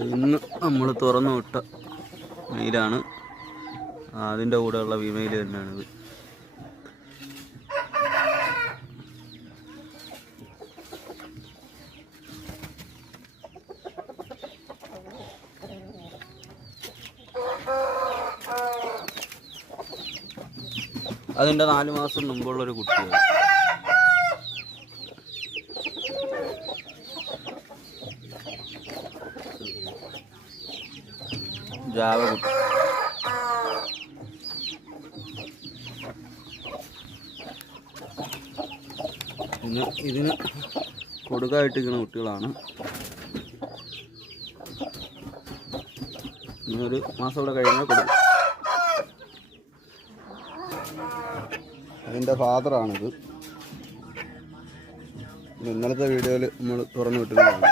ഇന്ന് നമ്മൾ തുറന്നു വിട്ട മെയിലാണ്. അതിൻ്റെ കൂടെയുള്ള ഫീമെയിൽ തന്നെയാണിത്. അതിൻ്റെ 4 മാസം മുമ്പുള്ളൊരു കുട്ടിയാണ്. ജാവ കുട്ടി. പിന്നെ ഇതിന് കൊടുക്കായിട്ടിരിക്കുന്ന കുട്ടികളാണ്. ഇന്നൊരു മാസം കൂടെ കഴിഞ്ഞാൽ കൊടുക്കും. അതിൻ്റെ ഫാദറാണിത്. ഇന്നലത്തെ വീഡിയോയിൽ നമ്മൾ തുറന്നു വിട്ടിട്ടുള്ളതാണ്.